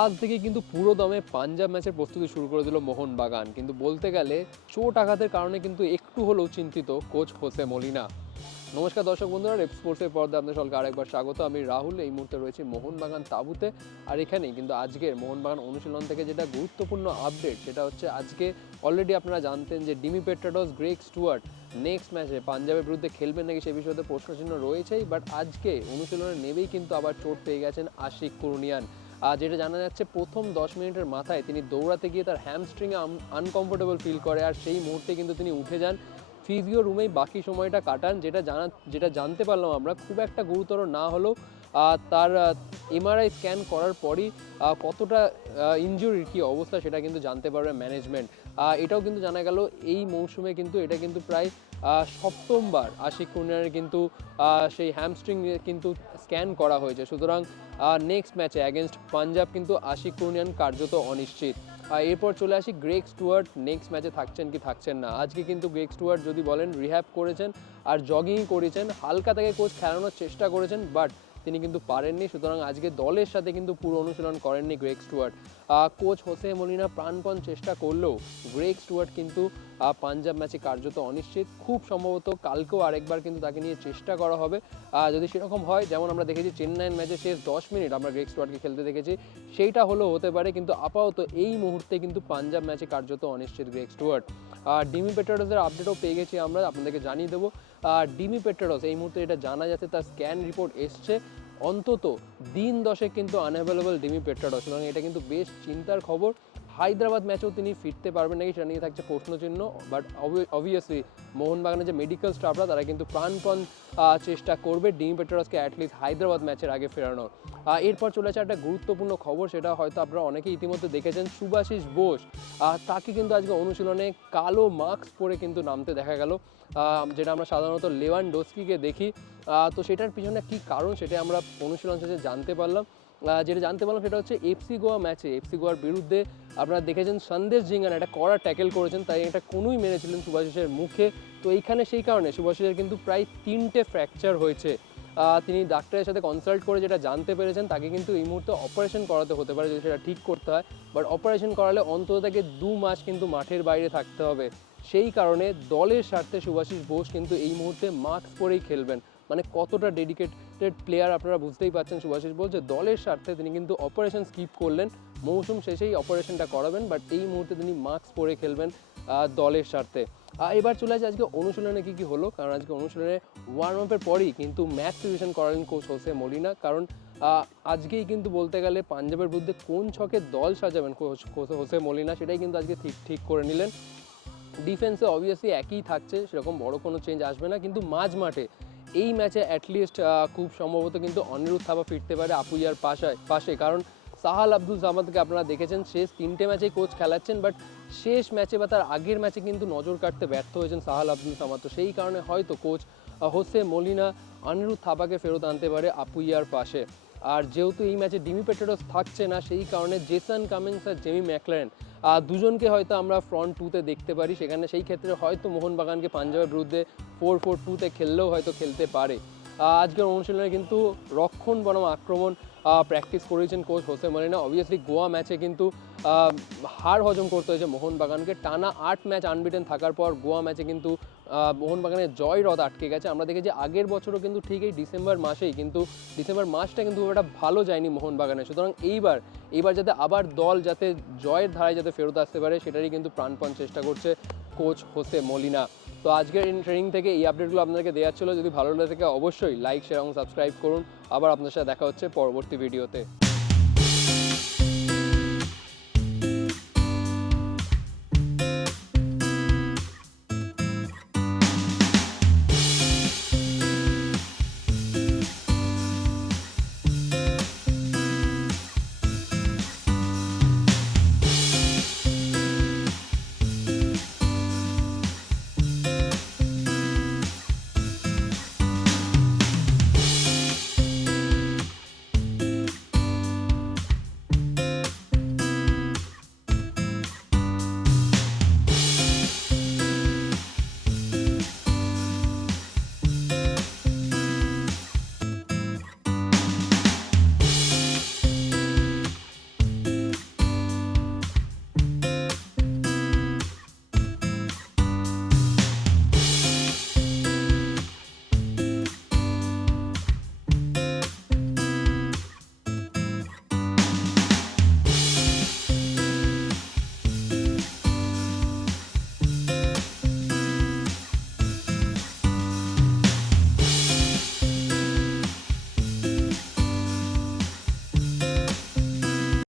আজ থেকে কিন্তু পুরো দমে পাঞ্জাব ম্যাচের প্রস্তুতি শুরু করে দিল মোহনবাগান কিন্তু বলতে গেলে চোট আঘাতের কারণে কিন্তু একটু হলেও চিন্তিত কোচ হোসে মলিনা। নমস্কার দর্শক বন্ধুরা, রেপ স্পোর্টসের পর্দা আপনাদের সকলকে আরেকবার স্বাগত। আমি রাহুল, এই মুহূর্তে রয়েছে মোহনবাগান তাবুতে। আর এখানেই কিন্তু আজকের মোহনবাগান অনুশীলন থেকে যেটা গুরুত্বপূর্ণ আপডেট সেটা হচ্ছে আজকে অলরেডি আপনারা জানতেন যে ডিমি পেট্রাডস গ্রেক স্টুয়ার্ট নেক্সট ম্যাচে পাঞ্জাবের বিরুদ্ধে খেলবেন নাকি সে বিষয়ে প্রশ্নচিহ্ন রয়েছেই। বাট আজকে অনুশীলনে নেবেই কিন্তু আবার চোট পেয়ে গেছেন আশিক কুরুনিয়ান। যেটা জানা যাচ্ছে, প্রথম দশ মিনিটের মাথায় তিনি দৌড়াতে গিয়ে তার হ্যামস্ট্রিংয়ে আনকমফোর্টেবল ফিল করে আর সেই মুহূর্তে কিন্তু তিনি উঠে যান। ফিজিও রুমেই বাকি সময়টা কাটান, যেটা জানা যেটা জানতে পারলাম আমরা, খুব একটা গুরুতর না হলেও তার এমআরআই স্ক্যান করার পরই কতটা ইনজুরির কী অবস্থা সেটা কিন্তু জানতে পারবে ম্যানেজমেন্ট এটাও কিন্তু জানা গেল, এই মৌসুমে কিন্তু এটা কিন্তু প্রায় সপ্তমবার আশিক কুনিয়ানের কিন্তু সেই হ্যামস্ট্রিং কিন্তু স্ক্যান করা হয়েছে। সুতরাং নেক্সট ম্যাচে অ্যাগেনস্ট পাঞ্জাব কিন্তু আশিক কুনিয়ান কার্যত অনিশ্চিত। এরপর চলে আসি গ্রেক স্টুয়ার্ট নেক্সট ম্যাচে থাকছেন কি থাকছেন না? আজকে কিন্তু গ্রেক স্টুয়ার্ট যদি বলেন রিহ্যাব করেছেন আর জগিং করেছেন, হালকা তাকে কোচ খেলানোর চেষ্টা করেছেন বাট তিনি কিন্তু পারেননি, সুতরাং আজকে দলের সাথে কিন্তু পুরো অনুশীলন করেননি Greg Stuart. Coach Jose Molina প্রাণপণ চেষ্টা করলেও গ্রেক স্টুয়ার্ট কিন্তু পাঞ্জাব ম্যাচে কার্যত অনিশ্চিত। খুব সম্ভবত কালকেও আরেকবার কিন্তু তাকে নিয়ে চেষ্টা করা হবে। যদি সেরকম হয়, যেমন আমরা দেখেছি চেন্নাইয়ের ম্যাচে শেষ দশ মিনিট আমরা গ্রেক স্টুয়ার্টকে খেলতে দেখেছি, সেইটা হলেও হতে পারে, কিন্তু আপাতত এই মুহূর্তে কিন্তু পাঞ্জাব ম্যাচে কার্যত অনিশ্চিত গ্রেক স্টুয়ার্ট। ডিমি পেট্রোডসের আপডেটও পেয়ে গেছি আমরা, আপনাদেরকে জানিয়ে দেবো। ডিমি পেট্রোডস, এই মুহূর্তে এটা জানা যাচ্ছে, তার স্ক্যান রিপোর্ট এসছে। অন্তত দিন দশে কিন্তু আনঅ্যাভেলেবল ডিমি পেট্রোডস, এবং এটা কিন্তু বেশ চিন্তার খবর। হায়দ্রাবাদ ম্যাচেও তিনি ফিরতে পারবেন নাকি সেটা নিয়ে থাকছে প্রশ্নচিহ্ন বাট অবভিয়াসলি মোহনবাগানের যে মেডিকেল স্টাফরা তারা কিন্তু প্রাণপণ চেষ্টা করবে ডিমি পেট্রাডসকে অ্যাটলিস্ট হায়দ্রাবাদ ম্যাচের আগে ফেরানোর। এরপর চলে আসে একটা গুরুত্বপূর্ণ খবর, সেটা হয়তো আপনারা অনেকে ইতিমধ্যে দেখেছেন, সুভাষিস বোস। তাকে কিন্তু আজকে অনুশীলনে কালো মাস্ক পরে কিন্তু নামতে দেখা গেল। যেটা আমরা সাধারণত লেওয়ান ডোস্কিকে দেখি তো সেটার পিছনে কি কারণ, সেটা আমরা অনুশীলন শেষে জানতে পারলাম। যেটা জানতে পারলাম সেটা হচ্ছে এফসি গোয়া ম্যাচে এফসি গোয়ার বিরুদ্ধে আপনারা দেখেছেন সন্দেশ জিঙ্গান একটা কড়া ট্যাকেল করেছেন, তাই এটা কোনোই মেরেছিলেন সুভাষিসের মুখে। তো এইখানে সেই কারণে সুভাষিসের কিন্তু প্রায় তিনটে ফ্র্যাকচার হয়েছে। তিনি ডাক্তারের সাথে কনসাল্ট করে যেটা জানতে পেরেছেন, তাকে কিন্তু এই মুহূর্তে অপারেশন করাতে হতে পারে, যদি সেটা ঠিক করতে হয়। বাট অপারেশন করালে অন্তত তাকে দু মাস কিন্তু মাঠের বাইরে থাকতে হবে। সেই কারণে দলের স্বার্থে সুভাষিস বোস কিন্তু এই মুহূর্তে মাস্ক পরেই খেলবেন। মানে কতটা ডেডিকেটেড প্লেয়ার আপনারা বুঝতেই পারছেন সুভাষিস বলছে দলের স্বার্থে তিনি কিন্তু অপারেশন স্কিপ করলেন। মৌসুম শেষেই অপারেশনটা করাবেন বাট এই মুহূর্তে তিনি মাস্ক পরে খেলবেন দলের স্বার্থে। এবার চলে আসে আজকে অনুশীলনে কী কী হলো, কারণ আজকে অনুশীলনে ওয়ার্ম আপের পরই কিন্তু ম্যাচ প্রিপারেশন করালেন কোচ হোসে মলিনা কারণ আজকেই কিন্তু বলতে গেলে পাঞ্জাবের বিরুদ্ধে কোন ছকে দল সাজাবেন কোচ হোসে মলিনা সেটাই কিন্তু আজকে ঠিক ঠিক করে নিলেন। ডিফেন্সে অবভিয়াসলি একই থাকছে, সেরকম বড় কোনো চেঞ্জ আসবে না, কিন্তু মাঝ মাঠে এই ম্যাচে অ্যাটলিস্ট খুব সম্ভবত কিন্তু অনিরুদ্ধ থাপা ফিরতে পারে আপুইয়ার পাশায়, পাশে। কারণ সাহাল আব্দুল জামাদকে আপনারা দেখেছেন, শেষ তিনটে ম্যাচেই কোচ খেলাচ্ছেন বাট শেষ ম্যাচে বা তার আগের ম্যাচে কিন্তু নজর কাটতে ব্যর্থ হয়েছেন সাহাল আব্দুল জামাদ তো সেই কারণে হয়তো কোচ হোসে মলিনা অনিরুদ্ধ থাপাকে ফেরত আনতে পারে আপুইয়ার পাশে। আর যেহেতু এই ম্যাচে ডিমি পেট্রোস থাকছে না, সেই কারণে জেসন কামিংস আর জেমি ম্যাকলারেন দুজনকে হয়তো আমরা ফ্রন্ট টুতে দেখতে পারি। সেখানে সেই ক্ষেত্রে হয়তো মোহনবাগানকে পাঞ্জাবের বিরুদ্ধে ফোর ফোর টুতে খেললেও হয়তো খেলতে পারে। আজকের অনুশীলনে কিন্তু রক্ষণ বনাম আক্রমণ প্র্যাকটিস করেছেন coach Jose Molina obviously Goa ম্যাচে কিন্তু হার হজম করতে হয়েছে মোহনবাগানকে। টানা আট ম্যাচ আনবিটেন থাকার পর গোয়া ম্যাচে কিন্তু মোহনবাগানের জয় রথ আটকে গেছে। আমরা দেখেছি আগের বছরও কিন্তু ঠিক এই ডিসেম্বর মাসেই কিন্তু ডিসেম্বর মাসটা কিন্তু একটা ভালো যায়নি মোহনবাগানের সুতরাং এইবার এইবার যাতে আবার দল যাতে জয়ের ধারায় যাতে ফেরত আসতে পারে, সেটারই কিন্তু প্রাণপণ চেষ্টা করছে কোচ হোসে মলিনা। তো আজকের ইন ট্রেনিং থেকে এই আপডেটগুলো আপনাদেরকে দেওয়ার ছিল। যদি ভালো লাগে থাকে অবশ্যই লাইক, শেয়ার এবং সাবস্ক্রাইব করুন। আবার আপনার সাথে দেখা হচ্ছে পরবর্তী ভিডিওতে।